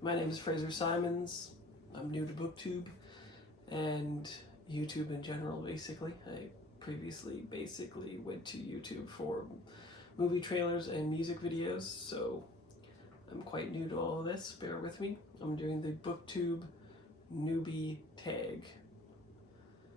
My name is Fraser Simons. I'm new to Booktube and YouTube in general, basically. I previously basically went to YouTube for movie trailers and music videos, so I'm quite new to all of this. Bear with me. I'm doing the Booktube Newbie Tag.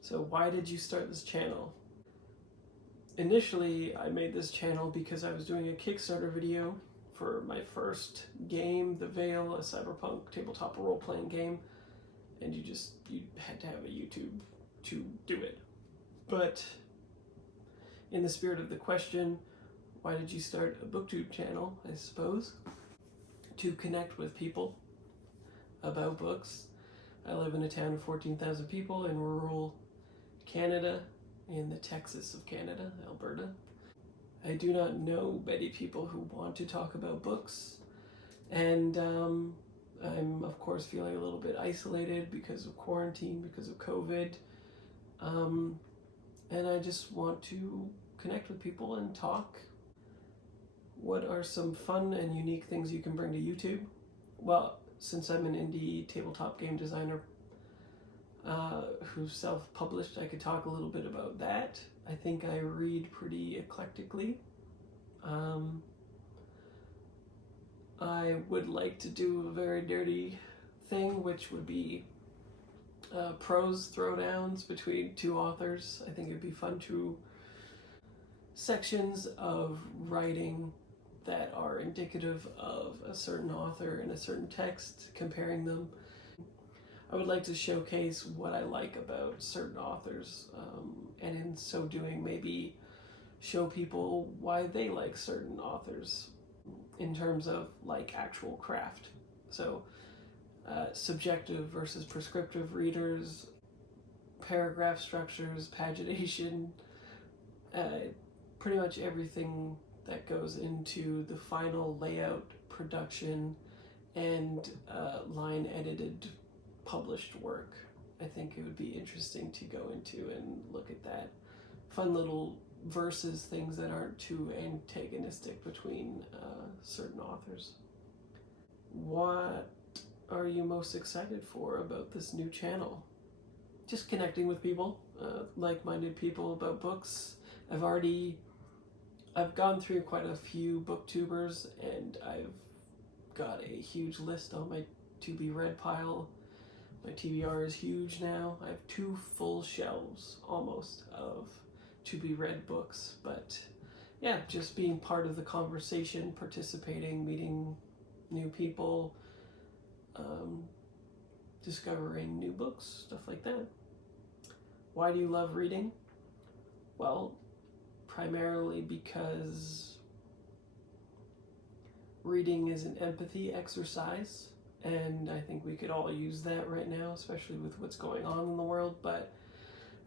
So why did you start this channel? Initially, I made this channel because I was doing a Kickstarter video for my first game, The Veil, a cyberpunk tabletop role-playing game, and you had to have a YouTube to do it. But in the spirit of the question, why did you start a Booktube channel, I suppose? To connect with people about books. I live in a town of 14,000 people in rural Canada, in the Texas of Canada, Alberta. I do not know many people who want to talk about books, and I'm of course feeling a little bit isolated because of quarantine, because of COVID, and I just want to connect with people and talk. What are some fun and unique things you can bring to YouTube? Well, since I'm an indie tabletop game designer who's self-published, I could talk a little bit about that. I think I read pretty eclectically. I would like to do a very dirty thing, which would be prose throwdowns between two authors. I think it'd be fun to sections of writing that are indicative of a certain author in a certain text, comparing them. I would like to showcase what I like about certain authors, and in so doing maybe show people why they like certain authors in terms of like actual craft. So subjective versus prescriptive readers, paragraph structures, pagination, pretty much everything that goes into the final layout, production, and line edited published work. I think it would be interesting to go into and look at that. Fun little versus things that aren't too antagonistic between certain authors. What are you most excited for about this new channel? Just connecting with people, like-minded people about books. I've gone through quite a few booktubers, and I've got a huge list on my to-be-read pile. My TBR is huge now. I have 2 full shelves, almost, of to-be-read books. But yeah, just being part of the conversation, participating, meeting new people, discovering new books, stuff like that. Why do you love reading? Well, primarily because reading is an empathy exercise, and I think we could all use that right now, especially with what's going on in the world. But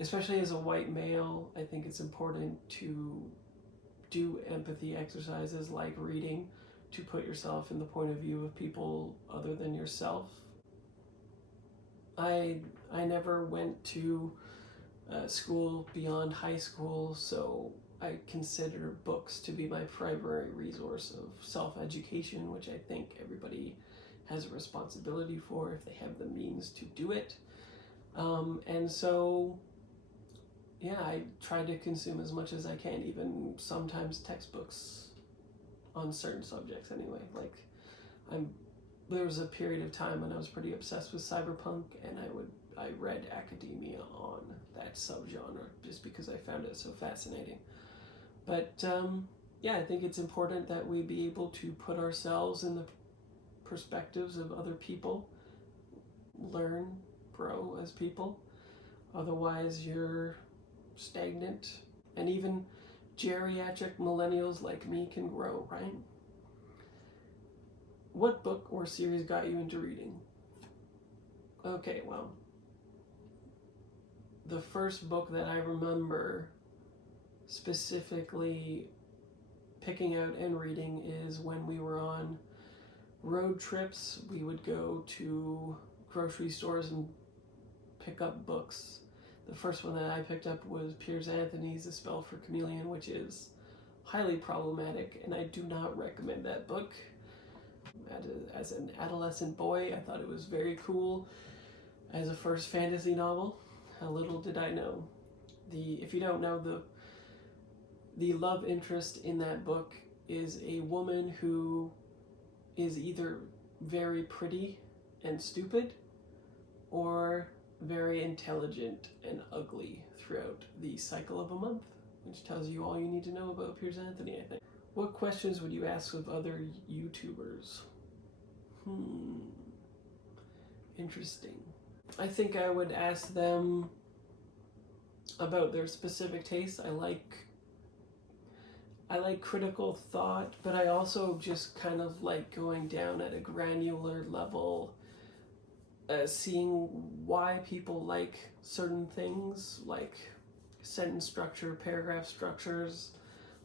especially as a white male, I think it's important to do empathy exercises like reading, to put yourself in the point of view of people other than yourself. I never went to school beyond high school, so I consider books to be my primary resource of self-education, which I think everybody has a responsibility for if they have the means to do it. And so, yeah, I try to consume as much as I can, even sometimes textbooks on certain subjects anyway. Like, there was a period of time when I was pretty obsessed with cyberpunk, and I read academia on that subgenre just because I found it so fascinating. But yeah, I think it's important that we be able to put ourselves in the perspectives of other people, learn, grow as people. Otherwise, you're stagnant. And even geriatric millennials like me can grow, right? What book or series got you into reading? Okay, well, the first book that I remember specifically picking out and reading is when we were on road trips. We would go to grocery stores and pick up books. The first one that I picked up was Piers Anthony's A Spell for Chameleon, which is highly problematic, and I do not recommend that book. As an adolescent boy, I thought it was very cool as a first fantasy novel. How little did I know. If you don't know, the love interest in that book is a woman who is either very pretty and stupid or very intelligent and ugly throughout the cycle of a month, which tells you all you need to know about Piers Anthony, I think. What questions would you ask of other YouTubers? Interesting. I think I would ask them about their specific tastes. I like critical thought, but I also just kind of like going down at a granular level, seeing why people like certain things, like sentence structure, paragraph structures.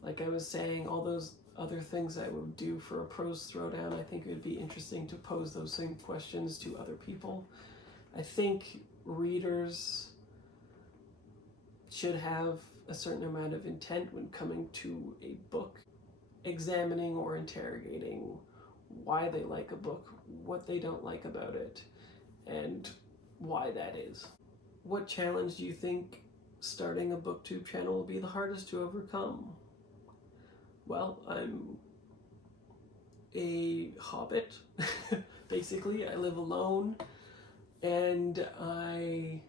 Like I was saying, all those other things I would do for a prose throwdown, I think it would be interesting to pose those same questions to other people. I think readers should have a certain amount of intent when coming to a book, examining or interrogating why they like a book, what they don't like about it, and why that is. What challenge do you think starting a booktube channel will be the hardest to overcome? Well, I'm a hobbit, basically. I live alone, and I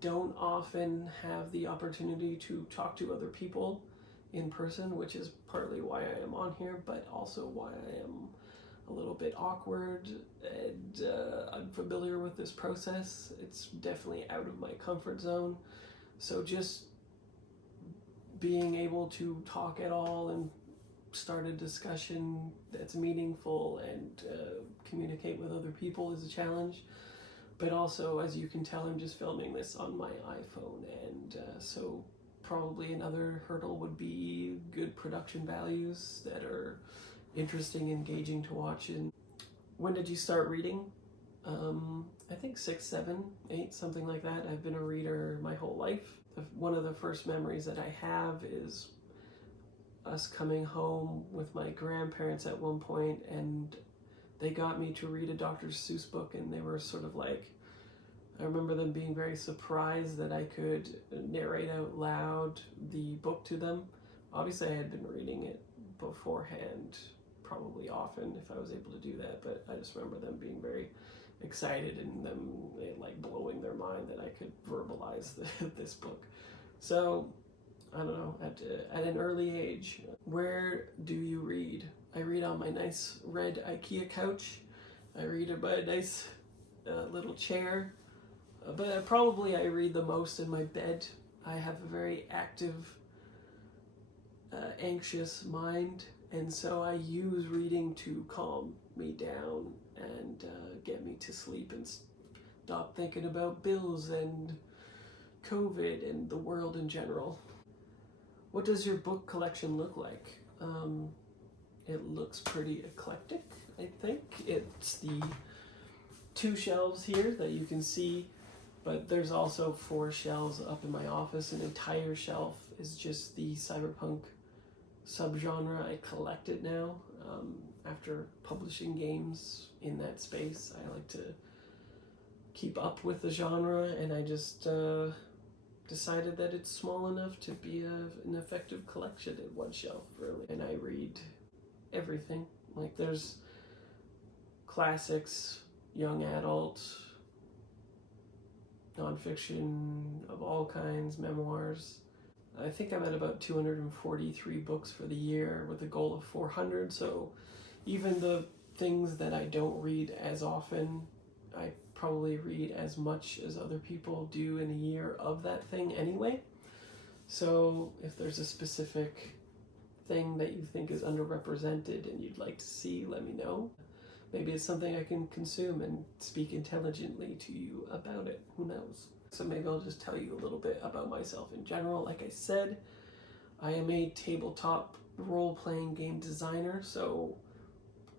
don't often have the opportunity to talk to other people in person, which is partly why I am on here, but also why I am a little bit awkward and unfamiliar with this process. It's definitely out of my comfort zone. So just being able to talk at all and start a discussion that's meaningful and communicate with other people is a challenge. But also, as you can tell, I'm just filming this on my iPhone, and so probably another hurdle would be good production values that are interesting, engaging to watch. And when did you start reading? I think 6, 7, 8, something like that. I've been a reader my whole life. One of the first memories that I have is us coming home with my grandparents at one point, and they got me to read a Dr. Seuss book, and they were sort of like, I remember them being very surprised that I could narrate out loud the book to them. Obviously, I had been reading it beforehand, probably often if I was able to do that, but I just remember them being very excited and them like blowing their mind that I could verbalize this book. So, I don't know, at an early age. Where do you read? I read on my nice red IKEA couch. I read by a nice little chair. But probably I read the most in my bed. I have a very active, anxious mind, and so I use reading to calm me down and get me to sleep and stop thinking about bills and COVID and the world in general. What does your book collection look like? It looks pretty eclectic, I think. It's the 2 shelves here that you can see, but there's also 4 shelves up in my office. An entire shelf is just the cyberpunk subgenre. I collect it now. After publishing games in that space, I like to keep up with the genre, and I just decided that it's small enough to be an effective collection in one shelf, really. And I read everything. Like, there's classics, young adult, nonfiction of all kinds, memoirs. I think I'm at about 243 books for the year with a goal of 400, so even the things that I don't read as often, I probably read as much as other people do in a year of that thing anyway. So if there's a specific thing that you think is underrepresented and you'd like to see, let me know. Maybe it's something I can consume and speak intelligently to you about it. Who knows? So maybe I'll just tell you a little bit about myself in general. Like I said, I am a tabletop role-playing game designer. So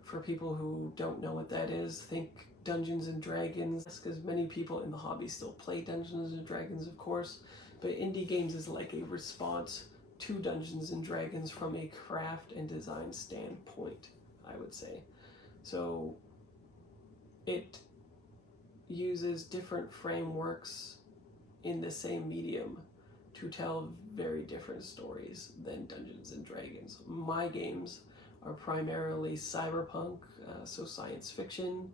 for people who don't know what that is, think Dungeons and Dragons, because many people in the hobby still play Dungeons and Dragons, of course. But indie games is like a response to Dungeons and Dragons from a craft and design standpoint, I would say. So it uses different frameworks in the same medium to tell very different stories than Dungeons and Dragons. My games are primarily cyberpunk, so science fiction,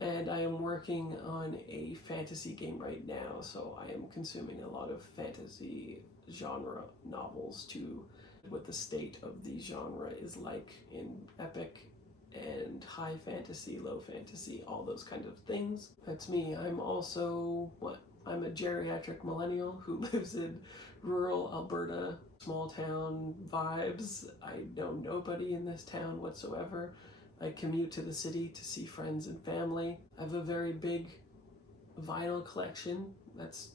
and I am working on a fantasy game right now, so I am consuming a lot of fantasy genre novels to what the state of the genre is like in epic and high fantasy, low fantasy, all those kinds of things. That's me. I'm also, I'm a geriatric millennial who lives in rural Alberta, small town vibes. I know nobody in this town whatsoever. I commute to the city to see friends and family. I have a very big vinyl collection. That's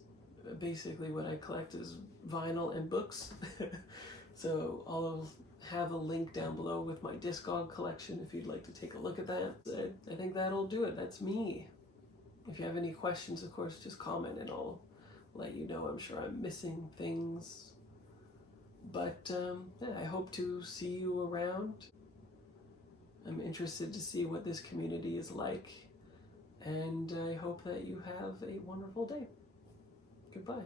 basically what I collect is vinyl and books. So I'll have a link down below with my Discog collection if you'd like to take a look at that. I think that'll do it. That's me. If you have any questions, of course, just comment and I'll let you know. I'm sure I'm missing things. But yeah, I hope to see you around. I'm interested to see what this community is like. And I hope that you have a wonderful day. Goodbye.